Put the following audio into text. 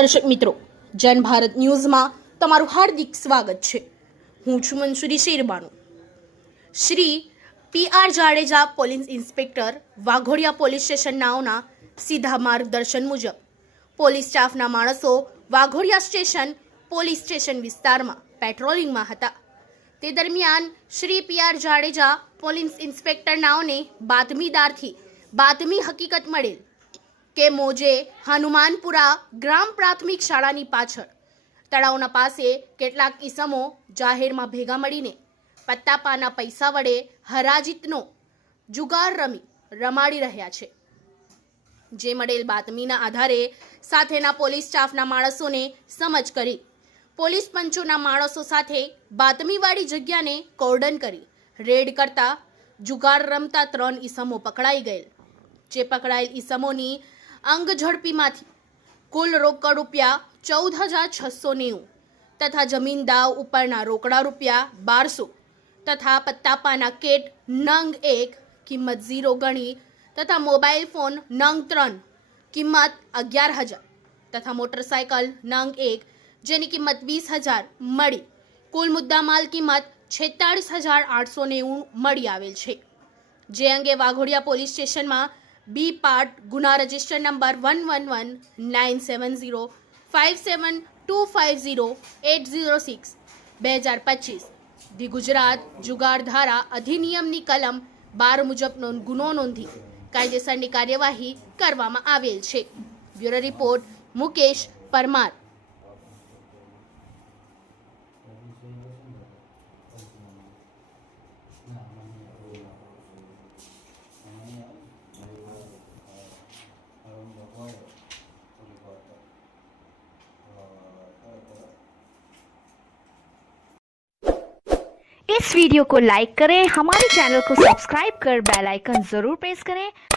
નમસ્કાર દર્શક મિત્રો, જન ભારત ન્યૂઝમાં તમારું હાર્દિક સ્વાગત છે। હું છું Mansuri Sherbanu. Shri PR Jadeja police inspector Waghodia police સ્ટેશનના સીધા માર્ગદર્શન મુજબ પોલીસ સ્ટાફના માણસો વાઘોડિયા સ્ટેશન પોલીસ સ્ટેશન વિસ્તારમાં પેટ્રોલિંગમાં હતા। તે દરમિયાન શ્રી PR જાડેજા પોલીસ ઇન્સ્પેક્ટરનાઓને બાતમીદારથી બાતમી હકીકત મળેલ કે મોજે હનુમાનપુરા ગ્રામ પ્રાથમિક શાળાની પાછળ તળાવના પાસે કેટલાક ઈસમો જાહેરમાં ભેગા મળીને પત્તાપાના પૈસા વડે હરાજીતનો જુગાર રમાડી રહ્યા છે। જે મળેલ બાતમીના આધારે સાથેના પોલીસ સ્ટાફના માણસોને સમજ કરી પોલીસ પંચોના માણસો સાથે બાતમીવાળી જગ્યાને કોર્ડન કરી રેડ કરતા જુગાર રમતા 3 ઈસમો પકડાઈ ગયેલ। જે પકડાયેલ ઈસમોની અંગ ઝડપીમાંથી કુલ રોકડ રૂપિયા 14,690 તથા જમીન દાવ ઉપરના રોકડા રૂપિયા 1200 તથા પત્તાપાના કેટ નંગ 1 કિંમત 0 ગણી તથા મોબાઈલ ફોન નંગ 3 કિંમત 11,000 તથા મોટરસાયકલ નંગ 1 જેની કિંમત 20,000 મળી કુલ મુદ્દામાલ કિંમત 46,890 મળી આવેલ છે। જે અંગે વાઘોડિયા પોલીસ સ્ટેશનમાં બી પાર્ટ ગુના રજિસ્ટર નંબર 11197057250 2025 ધી ગુજરાત જુગાર ધારા અધિનિયમની કલમ 12 મુજબનો ગુનો નોંધી કાયદેસરની કાર્યવાહી કરવામાં આવેલ છે। Bureau report Mukesh Parmar. इस वीडियो को लाइक करें, हमारे चैनल को सब्सक्राइब कर बेल आइकन जरूर प्रेस करें